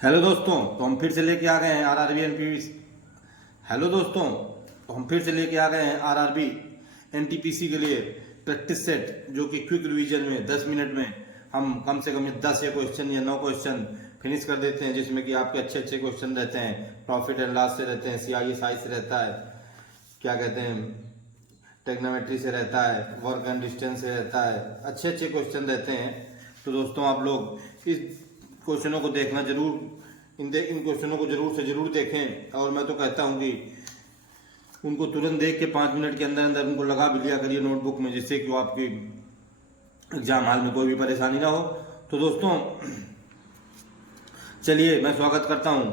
Hello दोस्तों, तो हम फिर से लेके आ गए हैं आरआरबी एनपीसी। हेलो दोस्तों, तो हम फिर से लेके आ गए हैं आरआरबी एनटीपीसी के लिए प्रैक्टिस सेट, जो कि क्विक रिवीजन में 10 मिनट में हम कम से कम 10 या क्वेश्चन या 9 क्वेश्चन फिनिश कर देते हैं, जिसमें कि आपके अच्छे अच्छे क्वेश्चन रहते हैं। प्रॉफिट एंड लॉस से रहते हैं, सीआईएसआई से रहता है, क्या कहते हैं, टेक्नोमेट्री से रहता है, वर्क एंड डिस्टेंस से रहता है, अच्छे अच्छे क्वेश्चन रहते हैं। तो दोस्तों, आप लोग इस क्वेश्चनों को देखना जरूर, इन क्वेश्चनों को जरूर से जरूर देखें। और मैं तो कहता हूं कि उनको तुरंत देख के 5 मिनट के अंदर अंदर उनको लगा भी लिया करिए नोटबुक में, जिससे कि वो आपकी एग्जाम हाल में कोई भी परेशानी ना हो। तो दोस्तों, चलिए मैं स्वागत करता हूं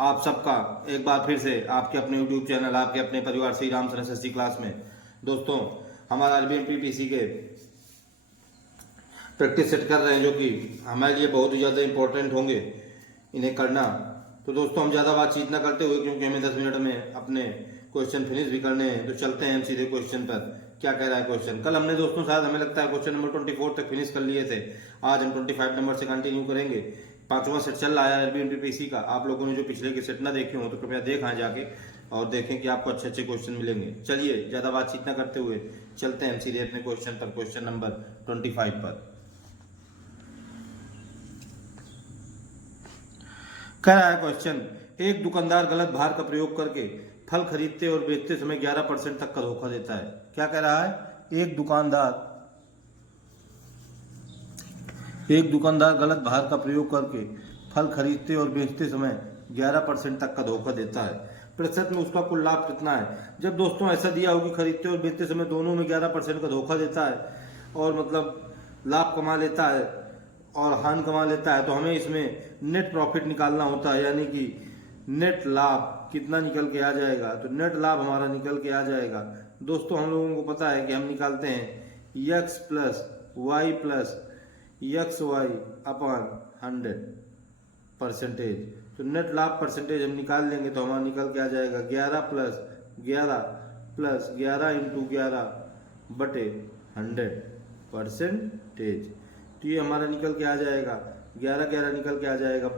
आप सबका एक बार फिर से आपके अपने यूट्यूब चैनल, आपके अपने परिवार श्री राम सरन एसएससी क्लास में। दोस्तों, हमारा आरबीएनपीपीसी के प्रैक्टिस सेट कर रहे हैं, जो कि हमारे लिए बहुत ही ज़्यादा इंपॉर्टेंट होंगे इन्हें करना। तो दोस्तों, हम ज़्यादा बातचीत ना करते हुए, क्योंकि हमें 10 मिनट में अपने क्वेश्चन फिनिश भी करने हैं, तो चलते हैं हम सीधे क्वेश्चन पर। क्या कह रहा है क्वेश्चन? कल हमने दोस्तों शायद हमें लगता है क्वेश्चन नंबर 24 तक फिनिश कर लिए थे। आज हम 25 नंबर से कंटिन्यू करेंगे। 5वां सेट चल रहा है आरबीएनपीपीसी का। आप लोगों ने जो पिछले के सेट ना देखे हो तो कृपया देख आए जाके, और देखें कि आपको अच्छे अच्छे क्वेश्चन मिलेंगे। चलिए ज़्यादा बातचीत ना करते हुए चलते हैं हम सीधे अपने क्वेश्चन पर, क्वेश्चन नंबर 25 पर। कह रहा है क्वेश्चन, एक दुकानदार गलत भार का प्रयोग करके फल खरीदते और बेचते समय 11% तक का धोखा देता है। क्या कह रहा है? एक दुकानदार गलत भार का प्रयोग करके फल खरीदते और बेचते समय 11% तक का धोखा देता है। प्रतिशत में उसका कुल लाभ कितना है? जब दोस्तों ऐसा दिया हो कि खरीदते और बेचते समय दोनों में 11% का धोखा देता है, और मतलब लाभ कमा लेता है और हानि कमा लेता है, तो हमें इसमें नेट प्रॉफिट निकालना होता है, यानी कि नेट लाभ कितना निकल के आ जाएगा। तो नेट लाभ हमारा निकल के आ जाएगा दोस्तों, हम लोगों को पता है कि हम निकालते हैं x plus Y plus X Y upon 100%। तो नेट लाभ परसेंटेज हम निकाल लेंगे तो हमारा निकल के आ जाएगा 11 प्लस 11 इंटू 11 बटे 100%। तो ये हमारा निकल के आ जाएगा 11 निकल के आ जाएगा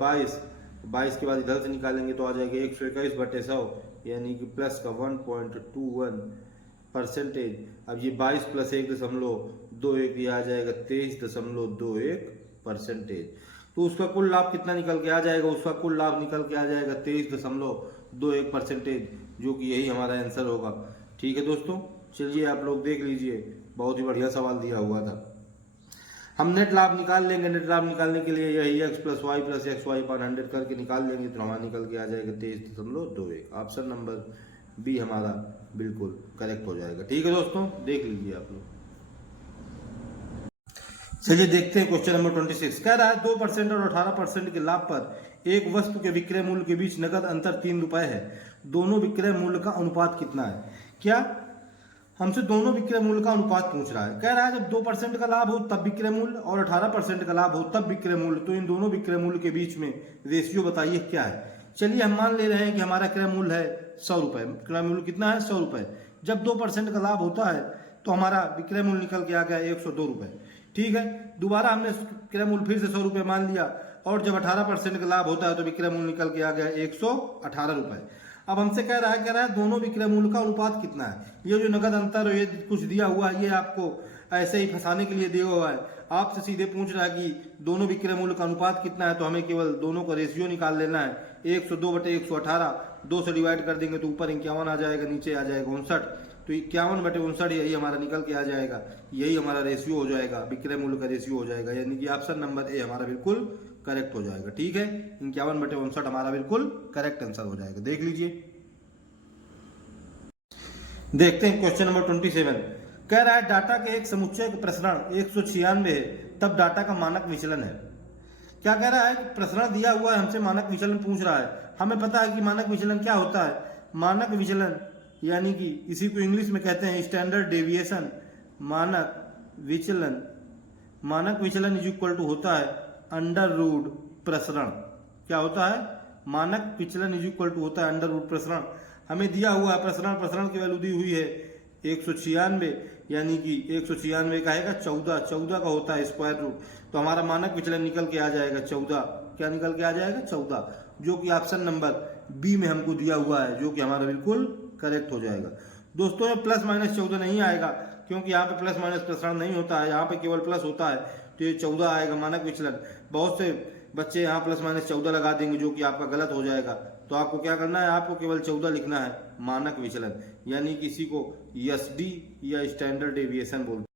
22 के बाद इधर से निकालेंगे तो आ जाएगा 121 बटे 100, यानी कि प्लस का 1.21%। अब ये 22 प्लस 1.21 ये आ जाएगा 23.21%। तो उसका कुल लाभ कितना निकल के आ जाएगा? उसका कुल लाभ निकल के आ जाएगा 23.21%, जो कि यही हमारा आंसर होगा। ठीक है दोस्तों, चलिए आप लोग देख लीजिए, बहुत ही बढ़िया सवाल दिया हुआ था। हम नेट लाभ निकाल लेंगे। नेट लाभ निकालने के लिए यही x plus Y plus X Y पर 100 करके निकाल लेंगे तो हमारा निकल के आ जाएगा 23.21। ऑप्शन नंबर बी हमारा बिल्कुल करेक्ट हो जाएगा। ठीक है दोस्तों, देख लीजिए आप लोग। चलिए देखते हैं क्वेश्चन नंबर 26। कह रहा है 2% और 18% के लाभ पर एक वस्तु के विक्रय मूल्य के बीच नगद अंतर 3 रुपए है। दोनों विक्रय मूल्य का अनुपात कितना है? क्या हमसे दोनों विक्रय मूल्य का अनुपात पूछ रहा है? कह रहा है जब 2% का लाभ हो तब विक्रय मूल्य और 18% का लाभ हो तब विक्रय मूल्य, तो इन दोनों विक्रय मूल्य के बीच में रेशियो बताइए क्या है। चलिए हम मान ले रहे हैं कि हमारा क्रय मूल्य है 100 रुपए। क्रय मूल्य कितना है? 100 रुपए। जब 2% का लाभ होता है तो हमारा विक्रय मूल्य निकल के आ गया 102 रुपए। ठीक है, दोबारा हमने क्रय मूल्य फिर से 100 रुपए मान लिया, और जब 18% का लाभ होता है तो विक्रय मूल्य निकल के आ गया 118 रुपए। अब हमसे कह रहा है दोनों विक्रय मूल्य का अनुपात कितना है। ये जो नगद अंतर है, ये कुछ दिया हुआ है, ये आपको ऐसे ही फंसाने के लिए दिया हुआ है। आपसे सीधे पूछ रहा है कि दोनों विक्रय मूल्य का अनुपात कितना है, तो हमें केवल दोनों का रेशियो निकाल लेना है। 102 बटे 118, 2 से डिवाइड कर देंगे तो ऊपर 51 आ जाएगा, नीचे आ जाएगा 59। तो 51 बटे 59 यही हमारा निकल के आ जाएगा, यही हमारा रेशियो हो जाएगा, विक्रय मूल्य का रेशियो हो जाएगा, यानी कि ऑप्शन नंबर ए हमारा बिल्कुल करेक्ट हो जाएगा। ठीक है, 51 बटे 59 हमारा बिल्कुल करेक्ट आंसर हो जाएगा। देख लीजिए, देखते हैं क्वेश्चन नंबर 27। कह रहा है डाटा के एक समुच्चय का प्रसरण 196 है, तब डाटा का मानक विचलन है। क्या कह रहा है कि प्रसरण दिया हुआ है, हमसे मानक विचलन पूछ रहा है। हमें पता है कि मानक विचलन क्या होता है। मानक विचलन यानी कि इसी को इंग्लिश में कहते हैं स्टैंडर्ड डेविएशन। मानक विचलन इज इक्वल टू होता है अंडर रूट प्रसरण। क्या होता है? मानक विचलन इज इक्वल टू होता है अंडर रूट प्रसरण। हमें दिया हुआ है प्रसरण की वैल्यू दी हुई है 196, यानी कि 196 का आएगा 14 का होता है स्क्वायर रूट। तो हमारा मानक विचलन निकल के आ जाएगा 14 क्या निकल के आ जाएगा 14, जो कि ऑप्शन नंबर बी में हमको दिया हुआ है, जो कि हमारा बिल्कुल करेक्ट हो जाएगा। दोस्तों ये प्लस माइनस 14 नहीं आएगा, क्योंकि यहाँ पे प्लस माइनस प्रसारण नहीं होता है, यहाँ पे केवल प्लस होता है, तो ये 14 आएगा मानक विचलन। बहुत से बच्चे यहाँ प्लस माइनस 14 लगा देंगे, जो कि आपका गलत हो जाएगा। तो आपको क्या करना है, आपको केवल 14 लिखना है मानक विचलन, यानी किसी को एसडी या स्टैंडर्ड डेविएशन बोलते हैं।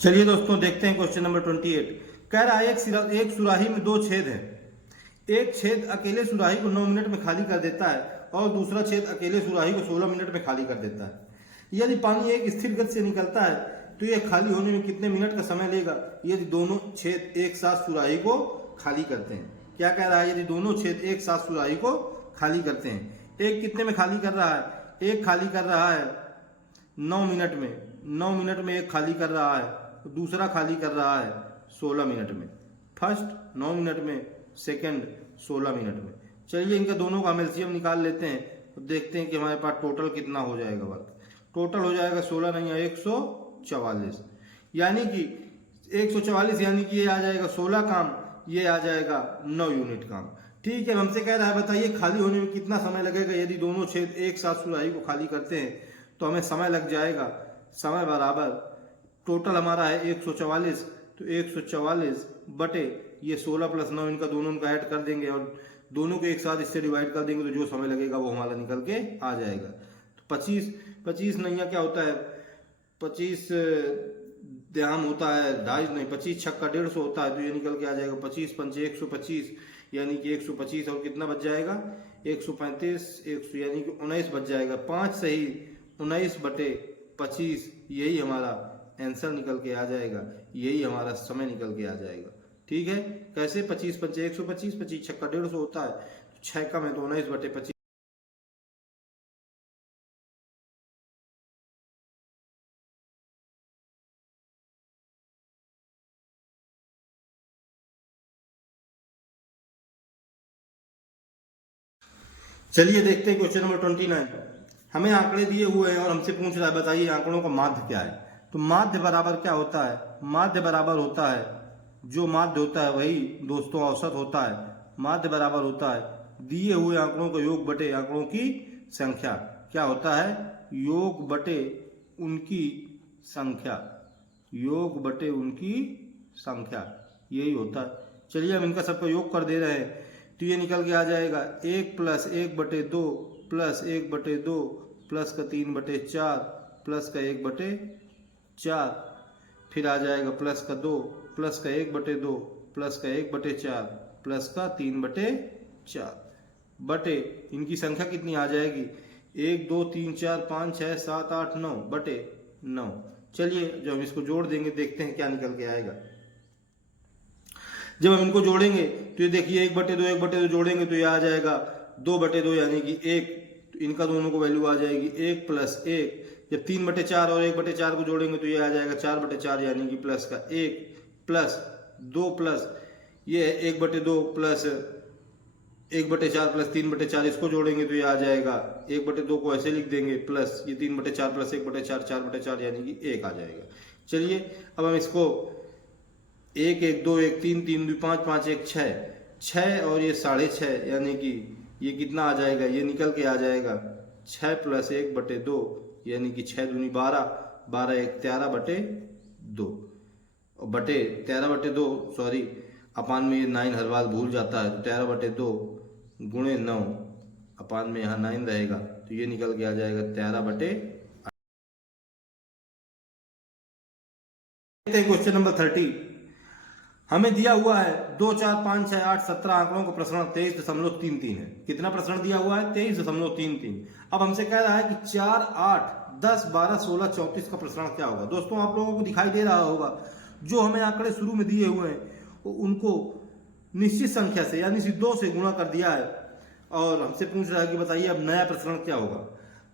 चलिए दोस्तों देखते हैं क्वेश्चन नंबर 28। कह रहा है एक सुराही में 2 छेद हैं। एक छेद अकेले सुराही को 9 मिनट में खाली कर देता है और दूसरा छेद अकेले सुराही को 16 मिनट में खाली कर देता है। यदि पानी एक स्थिर गति से निकलता है तो यह खाली होने में कितने मिनट का समय लेगा यदि दोनों छेद एक साथ सुराही को खाली करते हैं। क्या कह रहा है, यदि दोनों छेद एक साथ सुराही को खाली करते हैं। एक कितने में खाली कर रहा है, एक खाली कर रहा है 9 मिनट में, 9 मिनट में एक खाली कर रहा है, दूसरा खाली कर रहा है 16 मिनट में। फर्स्ट 9 मिनट में, सेकंड 16 मिनट में। चलिए इनका दोनों का हम एलसीएम निकाल लेते हैं, तो देखते हैं कि हमारे पास टोटल कितना हो जाएगा वर्क। टोटल हो जाएगा 16 नहीं है 144, यानी कि 144 यानी कि ये आ जाएगा 16 काम, ये आ जाएगा 9 यूनिट काम। ठीक है, हमसे कह रहा है बताइए खाली होने में कितना समय लगेगा यदि दोनों छेद एक साथ सुराही को खाली करते हैं। तो हमें समय लग जाएगा, समय बराबर टोटल हमारा है 144, तो 144 बटे ये 16 प्लस 9 इनका दोनों का ऐड कर देंगे और दोनों को एक साथ इससे डिवाइड कर देंगे, तो जो समय लगेगा वो हमारा निकल के आ जाएगा। तो 25 नैया क्या होता है, 25 द्याम होता है 2.5 नहीं, 25 छक्का 150 होता है, तो ये निकल के आ जाएगा 25 पंचे 125, यानी कि 125 और कितना बच जाएगा 135 100 यानी कि 19 बच जाएगा। 5 सही 19 बटे 25 यही हमारा आंसर निकल के आ जाएगा, यही हमारा समय निकल के आ जाएगा। ठीक है, कैसे 25 पंचे 125, 25 छक्का 150 होता है, 6 का में तो 19 बटे 25। चलिए देखते हैं क्वेश्चन नंबर 29। हमें आंकड़े दिए हुए हैं और हमसे पूछ रहा है बताइए आंकड़ों का माध्य क्या है। तो माध्य बराबर क्या होता है, माध्य बराबर होता है, जो माध्य होता है वही दोस्तों औसत होता है। माध्य बराबर होता है दिए हुए आंकड़ों का योग बटे आंकड़ों की संख्या। क्या होता है, योग बटे उनकी संख्या, योग बटे उनकी संख्या, यही होता है। चलिए हम इनका सबका योग कर दे रहे हैं, तो ये निकल के आ जाएगा 1 प्लस 1 बटे 2 प्लस 1 बटे 2 प्लस का 3 बटे 4 प्लस का 1 बटे 4, फिर आ जाएगा प्लस का 2 प्लस का 1 बटे 2 प्लस का 1 बटे 4 प्लस का 3 बटे 4 बटे इनकी संख्या कितनी आ जाएगी 1 2 3 4 5 6 7 8 9 बटे 9। चलिए जब हम इसको जोड़ देंगे देखते हैं क्या निकल के आएगा। जब हम इनको जोड़ेंगे तो ये देखिए 1 बटे 2 जोड़ेंगे तो ये आ जाएगा 2 बटे 2 यानी कि 1, तो इनका दोनों को वैल्यू आ जाएगी 1 प्लस 1। जब 3 बटे 4 और 1 बटे 4 को जोड़ेंगे तो ये आ जाएगा 4 बटे 4 यानी कि प्लस का 1 प्लस 2 प्लस ये 1 बटे 2 प्लस 1 बटे 4 प्लस 3 बटे 4, इसको जोड़ेंगे तो ये आ जाएगा 1 बटे 2 को ऐसे लिख देंगे प्लस ये 3 बटे 4 प्लस 1 बटे 4 4 बटे 4 यानी कि 1 आ जाएगा। चलिए अब हम इसको 1 1 2 1 3 3 2 5 5 1 6 और ये 6.5 यानी कि ये कितना आ जाएगा, ये निकल के आ जाएगा 6 प्लस 1 बटे 2 यानी कि 6 दूनी 12 12 1 13 बटे 2 और बटे 13 बटे 2 सॉरी अपान में ये 9 हर बार भूल जाता है, तो 13 बटे 2 गुणे 9 अपान में यहाँ 9 रहेगा, तो ये निकल के आ जाएगा 13 बटे। Question number 30। हमें दिया हुआ है 2 4 5 6 8 17 आंकड़ों का प्रसरण 23.33 है। कितना प्रसरण दिया हुआ है 23.33। अब हमसे कह रहा है कि 4 8 10 12 16 34 का प्रसरण क्या होगा। दोस्तों आप लोगों को दिखाई दे रहा होगा जो हमें आंकड़े शुरू में दिए हुए हैं उनको निश्चित संख्या से यानी 2 से गुणा कर दिया है और हमसे पूछ रहा है कि बताइए अब नया प्रसरण क्या होगा।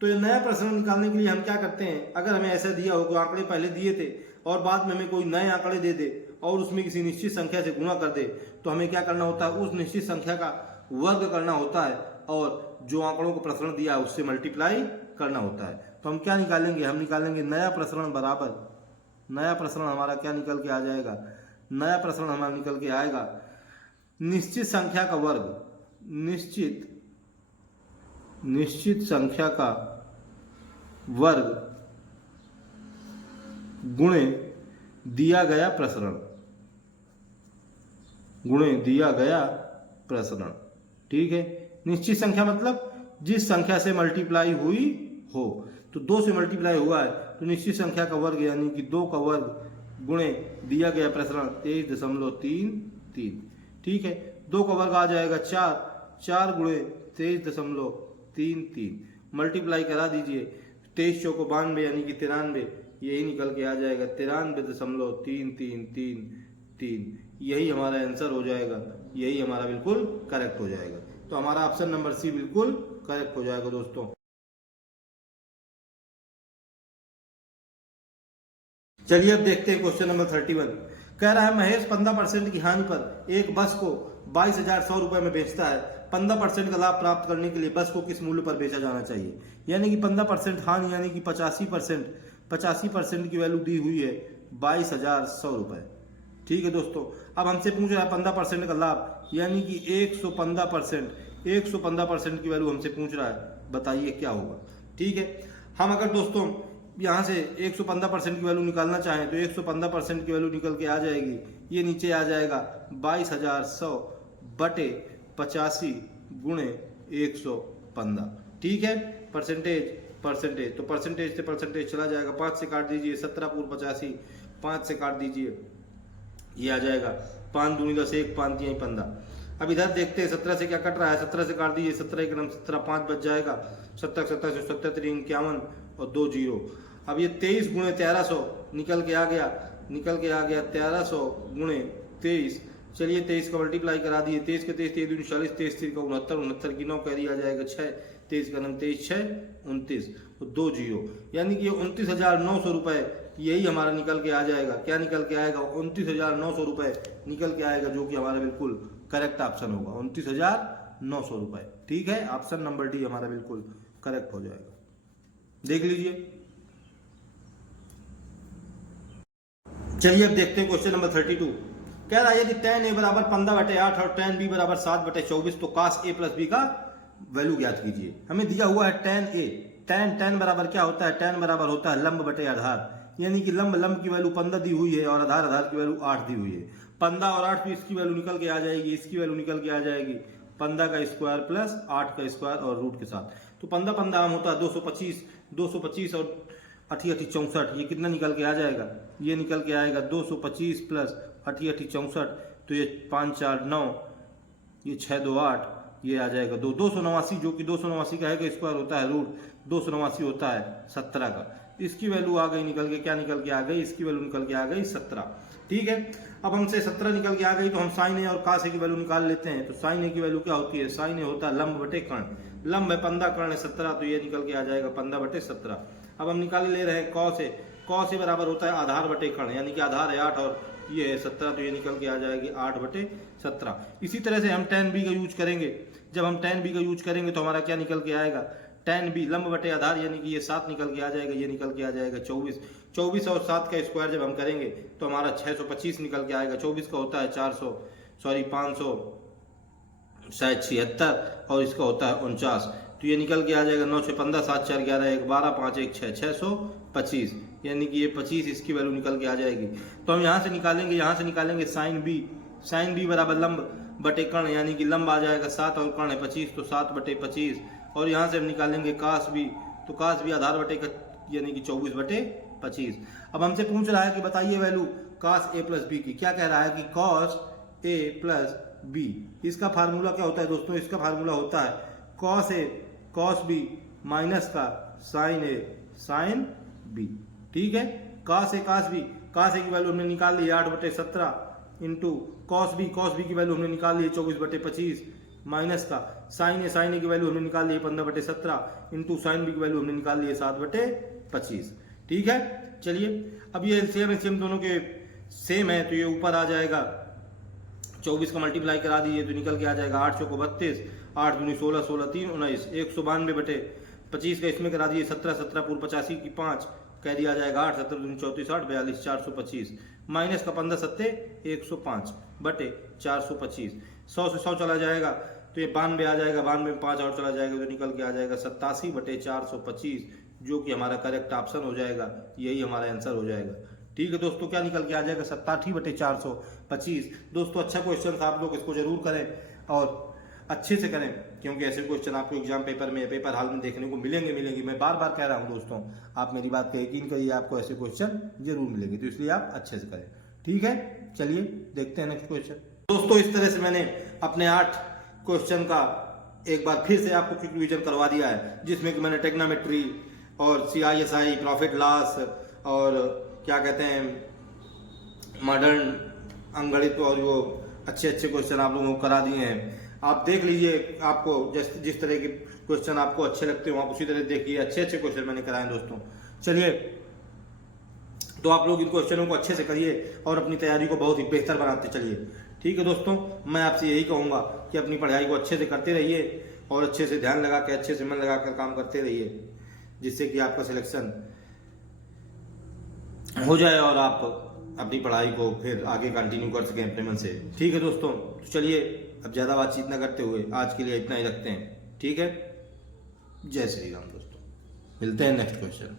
तो ये नया प्रसरण निकालने के लिए हम क्या करते हैं, अगर हमें ऐसा दिया हो कि आंकड़े पहले दिए थे और बाद में हमें कोई नए आंकड़े दे दे और उसमें किसी निश्चित संख्या से गुणा कर दे, तो हमें क्या करना होता है, उस निश्चित संख्या का वर्ग करना होता है और जो आंकड़ों को प्रसरण दिया है उससे मल्टीप्लाई करना होता है। तो हम क्या निकालेंगे, हम निकालेंगे नया प्रसरण बराबर नया प्रश्न हमारा क्या निकल के आ जाएगा, नया प्रश्न हमारा निकल के आएगा निश्चित संख्या का वर्ग, निश्चित संख्या का वर्ग गुणे दिया गया प्रसरण, गुणे दिया गया प्रसरण। ठीक है, निश्चित संख्या मतलब जिस संख्या से मल्टीप्लाई हुई हो, तो 2 से मल्टीप्लाई हुआ है तो निश्चित संख्या का वर्ग यानी कि 2 का वर्ग गुणे दिया गया प्रसरण 23.33। ठीक है, 2 का वर्ग आ जाएगा 4, 4 गुणे 23.33, मल्टीप्लाई करा दीजिए, 23 चौको 92 यानी कि 93, यही निकल के आ जाएगा 93.3333। यही हमारा आंसर हो जाएगा, यही हमारा बिल्कुल करेक्ट हो जाएगा। तो हमारा ऑप्शन नंबर सी बिल्कुल करेक्ट हो जाएगा दोस्तों। चलिए अब देखते हैं क्वेश्चन नंबर 31। कह रहा है महेश 15% की हानि पर एक बस को 22,100 रुपए में बेचता है। 15% का लाभ प्राप्त करने के लिए बस को किस मूल्य पर बेचा जाना चाहिए? यानी कि 15% हानि यानी कि 85% की वैल्यू दी हुई है 22,100 रुपए। ठीक है दोस्तों, अब हमसे पूछ रहा है 15% का लाभ यानी कि 115% की वैल्यू हमसे पूछ रहा है, बताइए क्या होगा। ठीक है, हम अगर दोस्तों यहाँ से 115% की वैल्यू निकालना चाहें तो 115% की वैल्यू निकल के आ जाएगी, ये नीचे आ जाएगा 22,100 बटे 85 गुणे 115। ठीक है, परसेंटेज तो परसेंटेज से परसेंटेज चला जाएगा, 5 से काट दीजिए 17 पूर्व 85, 5 से काट दीजिए ये आ जाएगा 5 दूनी 10, 1 5 3 15। अब इधर देखते हैं 17 से क्या कट रहा है, 17 से काट दीजिए 17 1 17, 5 बच जाएगा 70 70 से 70 3 51 और 2 जीरो। अब ये 23 गुणे 1300 निकल के आ गया 1300 गुणे 23। चलिए 23 का मल्टीप्लाई करा दिए, 23 के 23 23 40, 23 3 का 69, 69 की 9 कैरी आ जाएगा 6, 23 का 9 23 6 29 और 2 जीरो, यानी कि 29,900 रुपए यही हमारा निकल के आ जाएगा। क्या निकल के आएगा? 29,900 रुपए निकल के आएगा, जो कि हमारा बिल्कुल करेक्ट ऑप्शन होगा 29,900 रुपए। ठीक है, ऑप्शन नंबर डी हमारा बिल्कुल करेक्ट हो जाएगा। देख लीजिए। चलिए अब देखते हैं क्वेश्चन नंबर 32। कह रहा है यदि tan a बराबर 15/8 और tan b बराबर 7/24 तो cos a प्लस b का वैल्यू ज्ञात कीजिए। हमें दिया हुआ है tan a, tan बराबर क्या होता है? tan बराबर होता है लंब बटे आधार, यानी कि लंब की वैल्यू 15 दी हुई है और आधार की वैल्यू 8 दी हुई है। 15 और 8 तो इसकी वैल्यू निकल के आ जाएगी, इसकी वैल्यू निकल के आ जाएगी 15 का स्क्वायर प्लस 8 का स्क्वायर और रूट के साथ। तो 15 15 आम होता है 225 और 88 64, ये कितना निकल के आ जाएगा? ये निकल के आएगा 225 प्लस 88 64, तो ये 5 4 9, ये 6 2 8, ये आ जाएगा 289, जो कि 289 का है कि स्क्वायर होता है रूट 289 होता है 17 का। इसकी वैल्यू आ गई निकल के, क्या निकल के आ गई? इसकी वैल्यू निकल के आ गई 17। ठीक है, अब हमसे 17 निकल के आ गई तो हम साइन ए और कास ए की वैल्यू निकाल लेते हैं। तो साइन ए की वैल्यू क्या होती है? साइन ए होता है लंब बटे कर्ण, लंब है 15, कर्ण है 17, तो ये निकल के आ जाएगा 15/17। अब हम निकाल ले रहे हैं कॉस ए बराबर होता है आधार बटे कर्ण, यानी कि आधार है 8 और ये है 17, तो ये निकल के आ जाएगी 8/17। इसी तरह से हम tan b का यूज करेंगे। जब हम tan b का यूज करेंगे तो हमारा क्या निकल के आएगा? tan b लंब बटे आधार, यानी कि ये 7 निकल के आ जाएगा, ये निकल के आ जाएगा 24 और 7 का स्क्वायर जब हम करेंगे तो हमारा 625 निकल के आएगा। 24 का होता है 576 और इसका होता है 49, तो ये निकल के आ जाएगा 9 6 15 7 4 11 1 12 5 1 6 625, यानी कि ये 25 इसकी वैल्यू निकल के आ जाएगी। तो हम यहाँ से निकालेंगे साइन बी बराबर लंब बटे कर्ण, यानी कि लंब आ जाएगा 7 और कर्ण है 25, तो 7/25। और यहाँ से हम निकालेंगे कास बी, तो कास बी आधार बटे यानी कि 24/25। अब हमसे पूछ रहा है कि बताइए वैल्यू कास ए प्लस बी की। क्या कह रहा है कि कॉस ए प्लस बी, इसका फार्मूला क्या होता है दोस्तों? इसका फार्मूला होता है cos A cos B minus का साइन ए साइन बी। ठीक है, कास ए की वैल्यू हमने निकाल ली 8/17 इंटू कॉस बी की वैल्यू हमने निकाल ली 24/25 माइनस का साइन ए की वैल्यू हमने निकाल ली 15/17 इंटू साइन बी की वैल्यू हमने निकाल ली 7/25। ठीक है, चलिए अब ये एलसीएम दोनों के सेम है, तो ये ऊपर आ जाएगा 24 का मल्टीप्लाई करा दिए तो निकल के आ जाएगा 8 चौको 32, 8 दूनी 16 3 19, 192/25 का इसमें करा दिए 17 पूर्व 85 की 5 कैरी आ जाएगा 8, 17 दूनी 34, 8 42 425 माइनस का 15 सत्ते 105 बटे 425। 100 से 100 चला जाएगा तो ये 92 आ जाएगा, 92 में 5 और चला जाएगा तो निकल के आ जाएगा 87 बटे 425, जो कि हमारा करेक्ट ऑप्शन हो जाएगा, यही हमारा आंसर हो जाएगा। ठीक है दोस्तों, क्या निकल के आ जाएगा 87 बटे 425। दोस्तों अच्छा क्वेश्चन था, आप लोग इसको जरूर करें और अच्छे से करें, क्योंकि ऐसे क्वेश्चन आपको एग्जाम पेपर में, पेपर हाल में देखने को मिलेंगे। मैं बार बार कह रहा हूं दोस्तों, आप मेरी बात का यकीन करिए, आपको ऐसे क्वेश्चन जरूर मिलेंगे, तो इसलिए आप अच्छे से करें। ठीक है, चलिए देखते हैं नेक्स्ट क्वेश्चन। दोस्तों इस तरह से मैंने अपने 8 क्वेश्चन का एक बार फिर से आपको क्विक रिवीजन करवा दिया है, जिसमें कि मैंने टेक्नोमेट्री और CISI, प्रॉफिट लॉस और क्या कहते हैं मॉडर्न अंगणित और वो अच्छे क्वेश्चन आप लोगों को करा दिए हैं। आप देख लीजिए, आपको जिस तरह के क्वेश्चन आपको अच्छे लगते हो आप उसी तरह देखिए, अच्छे क्वेश्चन मैंने कराए दोस्तों। चलिए, तो आप लोग इन क्वेश्चनों को अच्छे से करिए और अपनी तैयारी को बहुत ही बेहतर बनाते चलिए। ठीक है दोस्तों, मैं आपसे यही कहूँगा कि अपनी पढ़ाई को अच्छे से करते रहिए और अच्छे से ध्यान लगा के, अच्छे से मन लगा कर काम करते रहिए, जिससे कि आपका सिलेक्शन हो जाए और आप अपनी पढ़ाई को फिर आगे कंटिन्यू कर सकें अपने मन से। ठीक है दोस्तों, तो चलिए अब ज़्यादा बातचीत न करते हुए आज के लिए इतना ही रखते हैं। ठीक है, जय श्री राम दोस्तों, मिलते हैं नेक्स्ट क्वेश्चन।